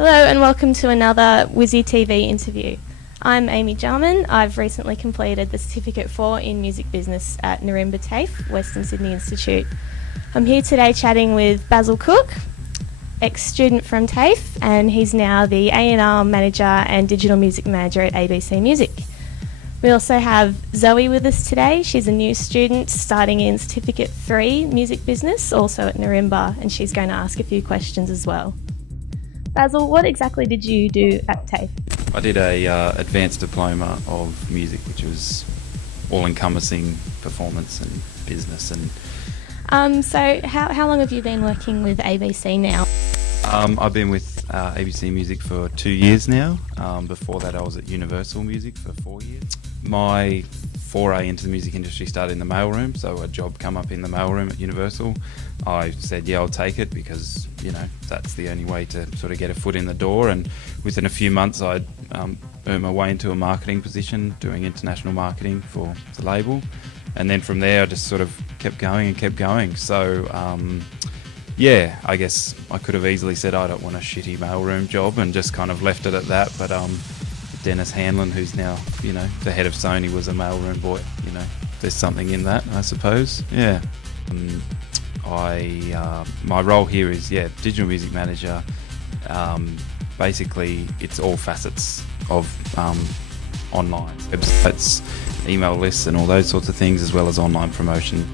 Hello and welcome to another WSI TV interview. I'm Amy Jarman. I've recently completed the Certificate 4 in Music Business at Tafe, Western Sydney Institute. I'm here today chatting with Basil Cook, ex-student from Tafe, and he's now the A&R Manager and Digital Music Manager at ABC Music. We also have Zoe with us today. She's a new student starting in Certificate 3 Music Business, also at Narimba, and she's going to ask a few questions as well. Basil, what exactly did you do at Tafe? I did a advanced diploma of music, which was all-encompassing performance and business. And So how long have you been working with ABC now? I've been with ABC Music for 2 years now. Before that, I was at Universal Music for 4 years. My foray into the music industry started in the mailroom, so a job come up in the mailroom at Universal. I said, yeah, I'll take it because, you know, that's the only way to sort of get a foot in the door. And within a few months, I'd earned my way into a marketing position, doing international marketing for the label. And then from there, I just sort of kept going. So, yeah, I guess I could have easily said I don't want a shitty mailroom job and just kind of left it at that. But Dennis Hanlon, who's now, you know, the head of Sony, was a mailroom boy. You know, there's something in that, I suppose. Yeah. My role here is, digital music manager. Basically, it's all facets of online websites, email lists, and all those sorts of things, as well as online promotion.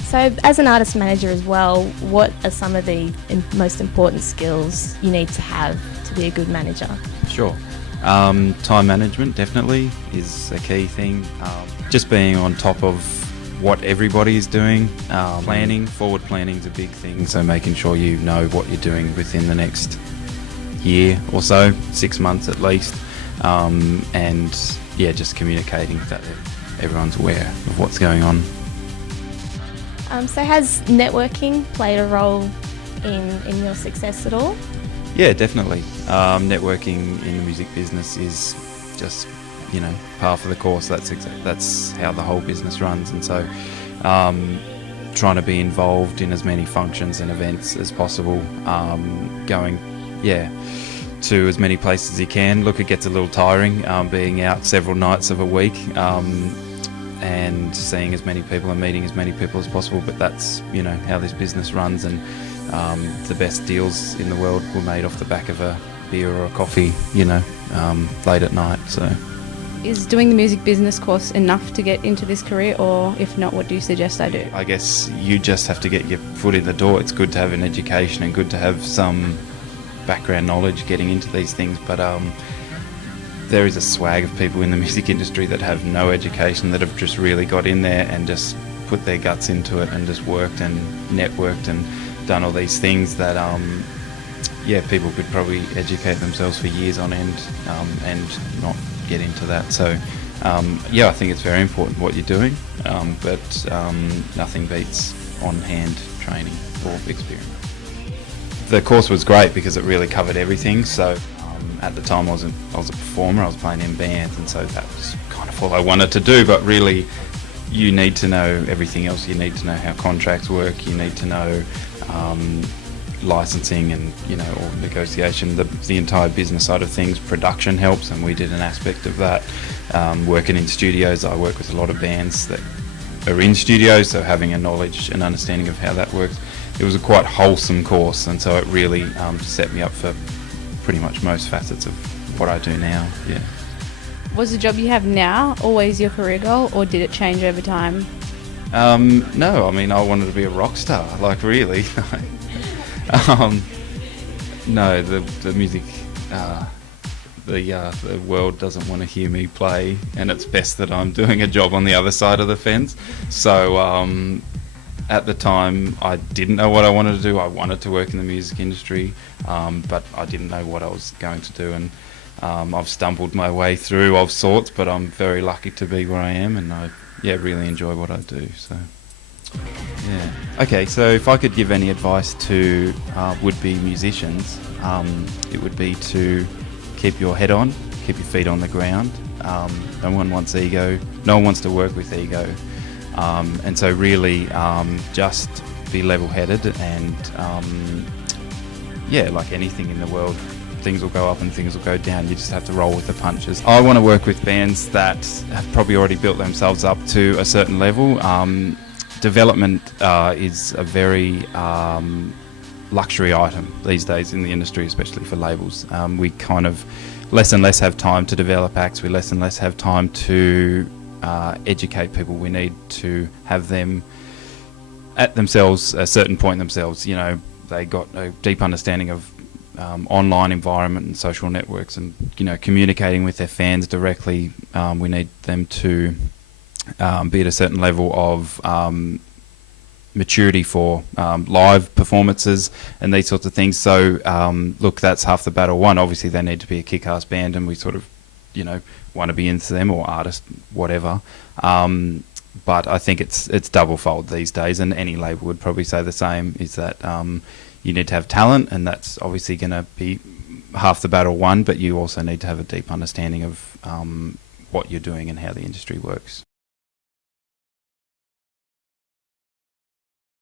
So as an artist manager as well, what are some of the most important skills you need to have to be a good manager? Sure. Time management definitely is a key thing. Just being on top of what everybody is doing. Forward planning is a big thing. So making sure you know what you're doing within the next year or so, 6 months at least. Just communicating that everyone's aware of what's going on. So has networking played a role in your success at all? Yeah, definitely. Networking in the music business is just, you know, par for the course. That's how the whole business runs. And so trying to be involved in as many functions and events as possible, going to as many places as you can. Look, it gets a little tiring being out several nights of a week and seeing as many people and meeting as many people as possible, but that's, you know, how this business runs. And the best deals in the world were made off the back of a beer or a coffee, you know, late at night. So, is doing the music business course enough to get into this career, or if not, what do you suggest I do? I guess you just have to get your foot in the door. It's good to have an education and good to have some background knowledge getting into these things, but there is a swag of people in the music industry that have no education, that have just really got in there and just put their guts into it and just worked and networked and done all these things that people could probably educate themselves for years on end and not get into that. So I think it's very important what you're doing, but nothing beats on-hand training or experience. The course was great because it really covered everything. So at the time I was a performer, I was playing in bands, and so that was kind of all I wanted to do. But really, you need to know everything else. You need to know how contracts work. You need to know licensing and, you know, or negotiation, the entire business side of things. Production helps, and we did an aspect of that. Working in studios, I work with a lot of bands that are in studios, so having a knowledge and understanding of how that works. It was a quite wholesome course, and so it really set me up for pretty much most facets of what I do now. Yeah. Was the job you have now always your career goal, or did it change over time? No, I mean, I wanted to be a rock star, like, really. No, the music, the world doesn't want to hear me play, and it's best that I'm doing a job on the other side of the fence. So at the time, I didn't know what I wanted to do. I wanted to work in the music industry, but I didn't know what I was going to do. And I've stumbled my way through of sorts, but I'm very lucky to be where I am, and I really enjoy what I do. So, yeah. Okay, so if I could give any advice to would-be musicians, it would be to keep your head on, keep your feet on the ground. No one wants ego. No one wants to work with ego. And so really just be level-headed and, like anything in the world, things will go up and things will go down. You just have to roll with the punches. I want to work with bands that have probably already built themselves up to a certain level. Development is a very luxury item these days in the industry, especially for labels. We kind of less and less have time to develop acts. We less and less have time to educate people. We need to have them at themselves, a certain point themselves. You know, they got a deep understanding of online environment and social networks, and communicating with their fans directly. We need them to be at a certain level of maturity for live performances and these sorts of things. So look, that's half the battle won. Obviously they need to be a kick-ass band, and we sort of want to be into them, or artist, whatever. But I think it's double-fold these days, and any label would probably say the same, is that you need to have talent, and that's obviously going to be half the battle won, but you also need to have a deep understanding of what you're doing and how the industry works.